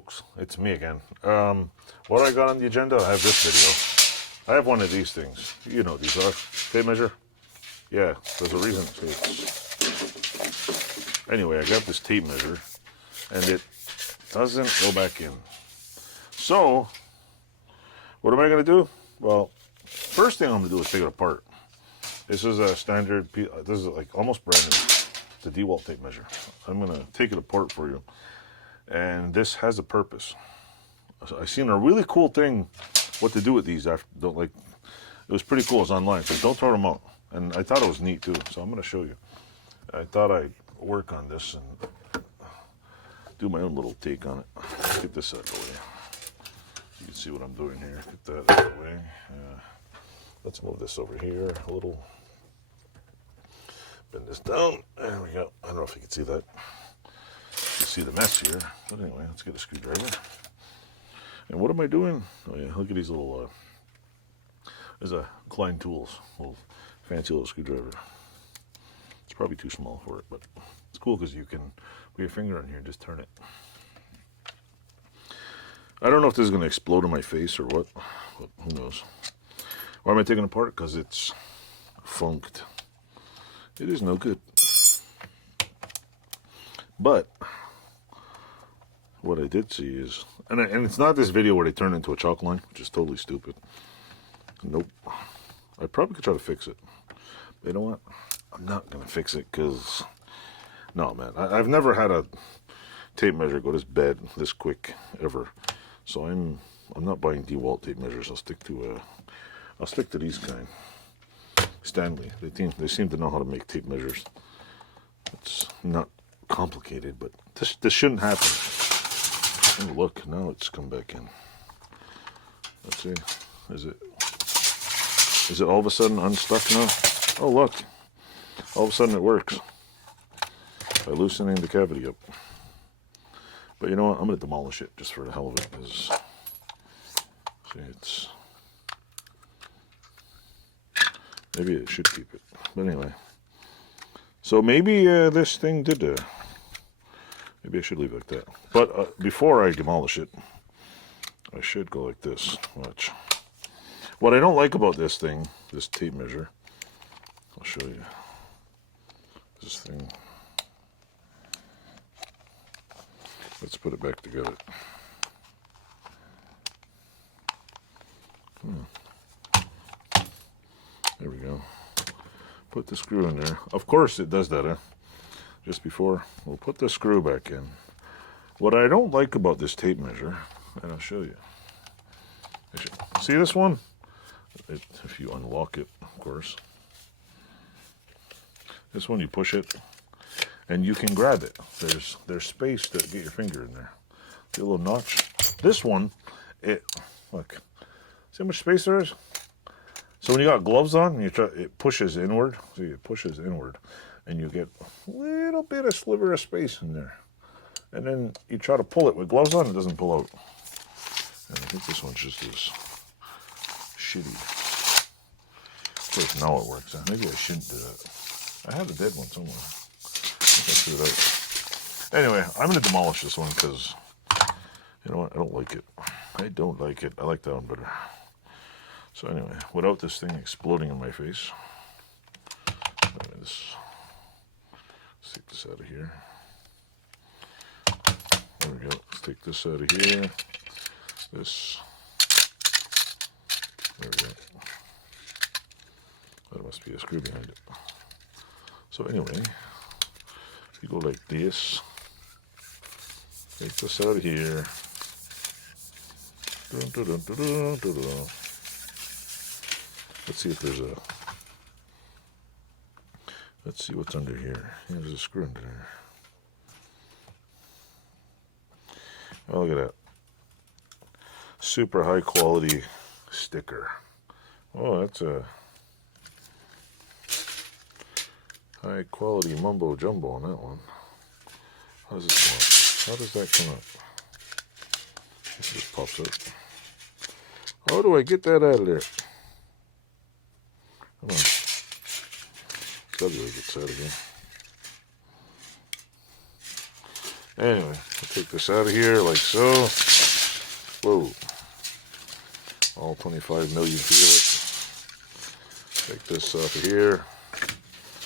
folks, it's me again. What I got on the agenda, I have this video. I have one of these things. You know these are. Tape measure? Yeah, there's a reason. Anyway, I got this tape measure, and it doesn't go back in. So, what am I going to do? Well, first thing I'm going to do is take it apart. This is a standard, this is like almost brand new. It's a dewalt tape measure. I'm going to take it apart for you. And this has a purpose. I seen a really cool thing, what to do with these. After, like, it was pretty cool. It's online, so don't throw them out. And I thought it was neat too, so I'm going to show you. I thought I'd work on this and do my own little take on it. Get this out of the way. You can see what I'm doing here. Get that out of the way. Let's move this over here a little. Bend this down. There we go. I don't know if you can see that. You see the mess here. But anyway, let's get a screwdriver. And what am I doing? Oh yeah, look at these little, there's a Klein Tools, little fancy little screwdriver. It's probably too small for it, but it's cool because you can put your finger on here and just turn it. I don't know if this is going to explode in my face or what, but who knows. Why am I taking it apart? Because it's funked. It is no good. But what I did see is, and it's not this video where they turn it into a chalk line, which is totally stupid. Nope. I probably could try to fix it. But you know what? I'm not going to fix it because, no, man. I've never had a tape measure go this bad, this quick, ever. So I'm not buying dewalt tape measures. I'll stick to these kind. Stanley. They seem to know how to make tape measures. It's not complicated, but this shouldn't happen. Oh, look, now it's come back in. Let's see. Is it all of a sudden unstuck now? Oh, look. All of a sudden it works. By loosening the cavity up. But you know what? I'm going to demolish it just for the hell of it. Because, see, it's... Maybe it should keep it. But anyway. So maybe this thing did... maybe I should leave it like that. But before I demolish it, I should go like this. Watch. What I don't like about this thing, this tape measure, I'll show you. This thing. Let's put it back together. There we go. Put the screw in there. Of course it does that, just before. We'll put the screw back in. What I don't like about this tape measure, and I'll show you. See this one? If you unlock it, of course. This one, you push it, and you can grab it. There's space to get your finger in there. See a little notch? This one, look. See how much space there is? So when you got gloves on, it pushes inward. See, it pushes inward. And you get a little bit of sliver of space in there. And then you try to pull it with gloves on, it doesn't pull out. And I think this one's just as shitty. Of course, now it works. Maybe I shouldn't do that. I have a dead one somewhere. I think I threw it out. Anyway, I'm going to demolish this one because, you know what, I don't like it. I don't like it. I like that one better. So anyway, without this thing exploding in my face, let's take this out of here. There we go. Let's take this out of here. This. There we go. There must be a screw behind it. So anyway, you go like this. Take this out of here. Dun, dun, dun, dun, dun, dun, dun. Let's see if there's a... Let's see what's under here. There's a screw under there. Oh, look at that. Super high quality sticker. Oh, that's a high quality mumbo jumbo on that one. How does this come up? How does that come up? This just pops up. How do I get that out of there? Come on. W gets out of here. Anyway, we'll take this out of here like so. Whoa. All 25 million feel it. Take this off of here.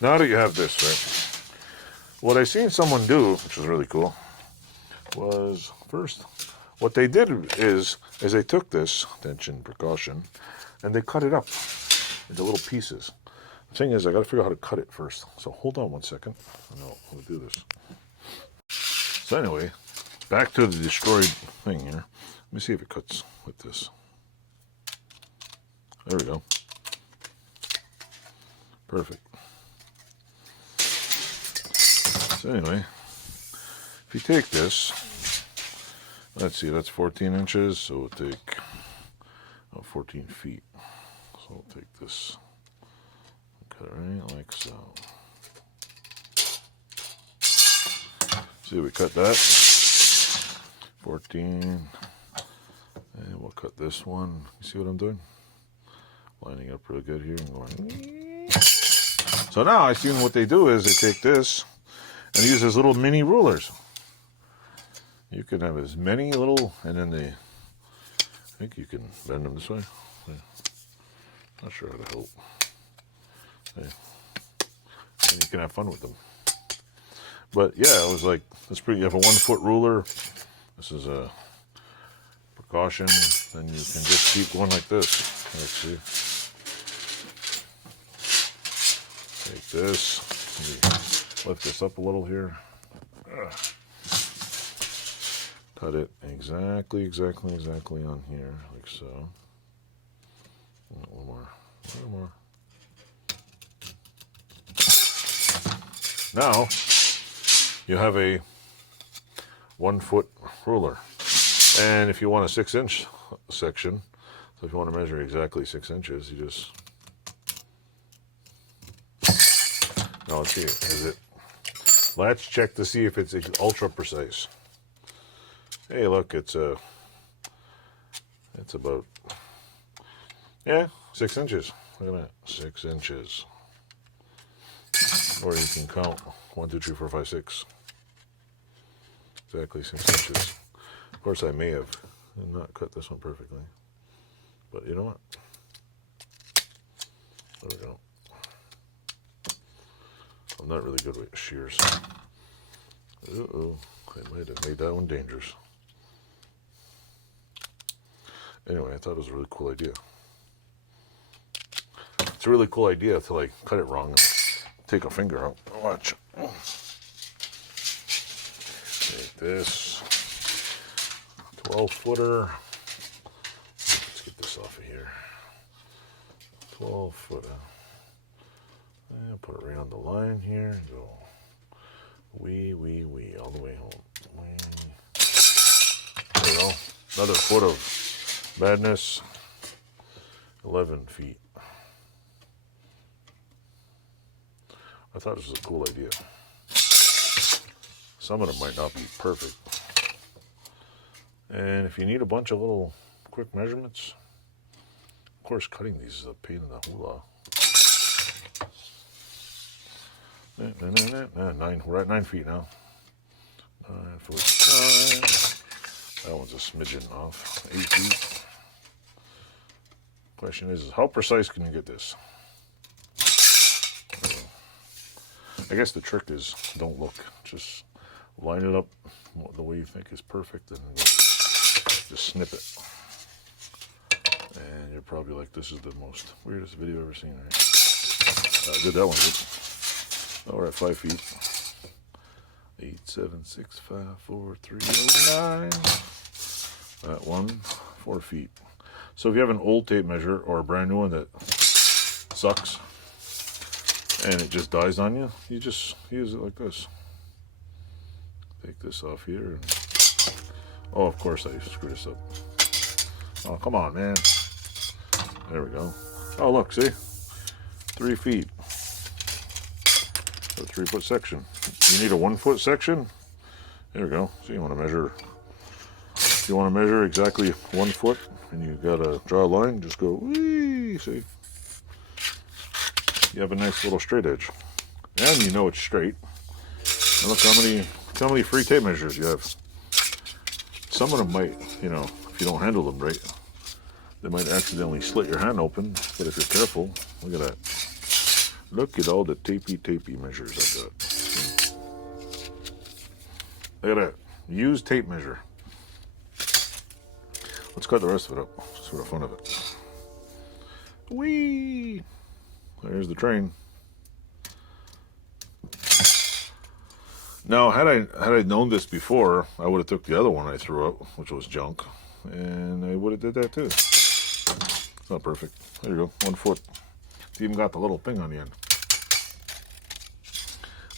Now that you have this, right? What I seen someone do, which was really cool, was first, what they did is they took this, attention, precaution, and they cut it up into little pieces. The thing is, I got to figure out how to cut it first. So hold on one second, and we'll do this. So anyway, back to the destroyed thing here. Let me see if it cuts with this. There we go. Perfect. So anyway, if you take this, let's see, that's 14 inches, so we'll take 14 feet. So we'll take this, cut it right like so. See, we cut that, 14, and we'll cut this one. You see what I'm doing? Lining up real good here and going. So now I seen what they do is they take this and use as little mini rulers. You can have as many little, and then I think you can bend them this way. Yeah. Not sure how to help. Yeah. And you can have fun with them. But yeah, it was like, that's pretty, you have a 1 foot ruler. This is a precaution. Then you can just keep going like this. Let's see. Take this. Lift this up a little here. Cut it exactly on here, like so. A little more. Now, you have a 1 foot ruler. And if you want a 6 inch section, so if you want to measure exactly 6 inches, you just, now let's see, is it, let's check to see if it's ultra precise. Hey, look, it's about, yeah, 6 inches. Look at that, 6 inches. Or you can count 1, 2, 3, 4, 5, 6. Exactly 6 inches. Of course, I may have not cut this one perfectly, but you know what? There we go. I'm not really good with shears. Uh-oh, I might have made that one dangerous. Anyway, I thought it was a really cool idea. It's a really cool idea to like cut it wrong and take a finger out. Watch. Take this 12 footer. Let's get this off of here. 12 footer. And put it right on the line here. Go wee all the way home. Wee. There we go. Another foot of madness. 11 feet. I thought this was a cool idea. Some of them might not be perfect. And if you need a bunch of little quick measurements, of course cutting these is a pain in the hula. We're at 9 feet now. 9 foot 9. That one's a smidgen off. 8 feet. Question is how precise can you get this? I guess the trick is don't look. Just line it up the way you think is perfect and just snip it. And you're probably like, this is the most weirdest video I've ever seen, right? Did that one good. Oh, we're at 5 feet. 8, 7, 6, 5, 4, 3, 9. That one, 4 feet. So if you have an old tape measure or a brand new one that sucks and it just dies on you, you just use it like this. Take this off here. And, oh, of course I screwed this up. Oh, come on, man. There we go. Oh, look, see? 3 feet. A 3 foot section. You need a 1 foot section? There we go. So you want to measure. If you want to measure exactly 1 foot and you got to draw a line, just go, wee, see? You have a nice little straight edge. And you know it's straight. And look how many See how many free tape measures you have. Some of them might, you know, if you don't handle them right, they might accidentally slit your hand open. But if you're careful, look at that. Look at all the tapey measures I got. Look at that. Use tape measure. Let's cut the rest of it up, just for the fun of it. Whee! There's the train. Now, had I known this before, I would have took the other one I threw out, which was junk, and I would have did that too. It's not perfect. There you go, 1 foot. It's even got the little thing on the end.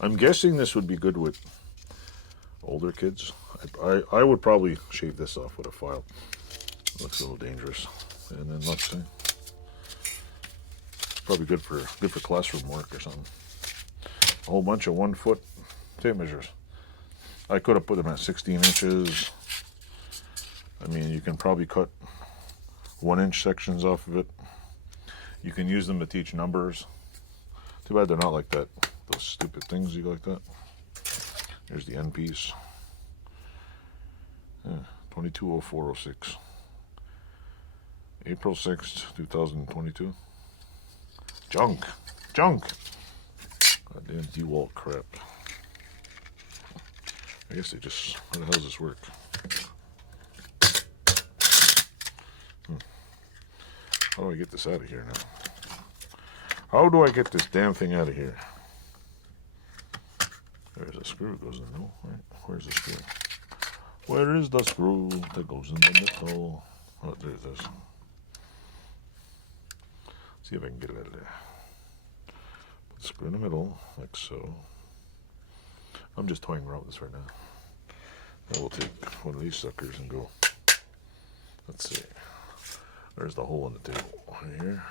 I'm guessing this would be good with older kids. I would probably shave this off with a file. It looks a little dangerous. And then let's see. It's probably good for classroom work or something. A whole bunch of 1 foot tape measures. I could have put them at 16 inches. I mean, you can probably cut 1-inch sections off of it. You can use them to teach numbers. Too bad they're not like that. Those stupid things you go like that. Here's the end piece. Yeah, 220406. April 6th, 2022. Junk. Goddamn dewalt crap. I guess they just, how the hell does this work? How do I get this out of here now? How do I get this damn thing out of here? There's a screw that goes in, no? Right. Where's the screw? Where is the screw that goes in the middle? Oh, there it is. See if I can get it out of there. Put the screw in the middle, like so. I'm just toying around with this right now. I will take one of these suckers and go. Let's see. There's the hole in the table right here.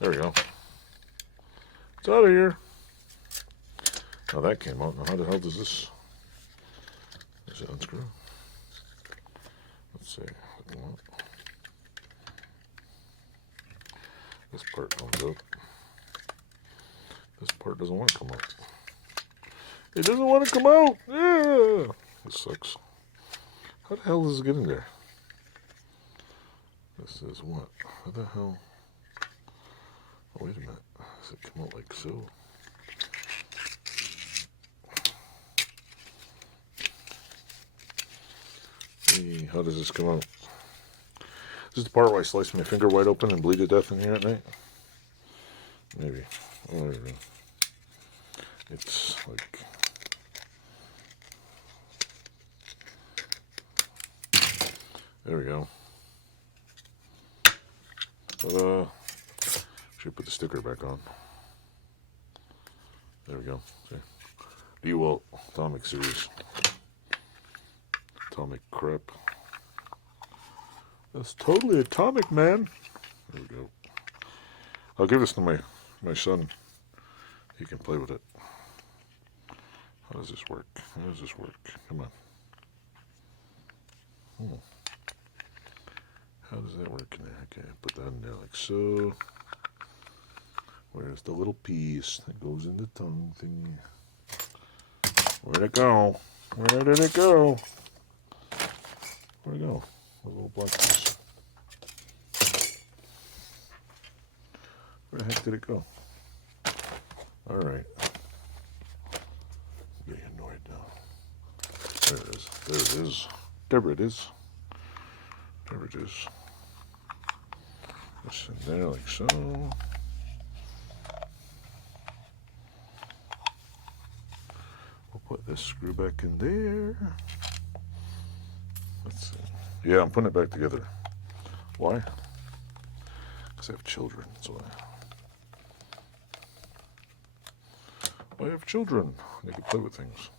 There we go. It's out of here. Now that came out. Now how the hell does this? Does it unscrew? Let's see. This part comes out. This part doesn't want to come out. It doesn't want to come out. Yeah. This sucks. How the hell does it get in there? This is what? How the hell? Oh, wait a minute. Does it come out like so? Hey, how does this come out? This is the part where I slice my finger wide open and bleed to death in here at night? Maybe. Oh, I don't know. It's like... There we go. Ta-da! Should put the sticker back on. There we go. See? dewalt atomic series. Atomic crap. That's totally atomic, man. There we go. I'll give this to my son. He can play with it. How does this work? How does this work? Come on. How does that work in there? Okay, put that in there like so. Where's the little piece that goes in the tongue thingy? Where'd it go? Where did it go? Where'd it go? The little black piece. Where the heck did it go? Alright. I'm getting annoyed now. There it is. There it is. There it is. There it is. This in there like so. We'll put this screw back in there. Let's see. Yeah, I'm putting it back together. Why? Because I have children, that's why. I have children. They can play with things.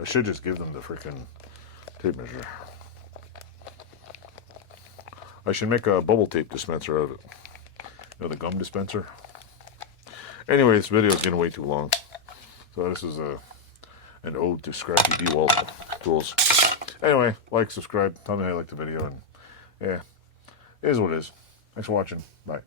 I should just give them the freaking tape measure. I should make a bubble tape dispenser out of it. You know, the gum dispenser? Anyway, this video is getting way too long. So this is an ode to scrappy dewalt tools. Anyway, like, subscribe, tell me how you like the video, and yeah, it is what it is. Thanks for watching. Bye.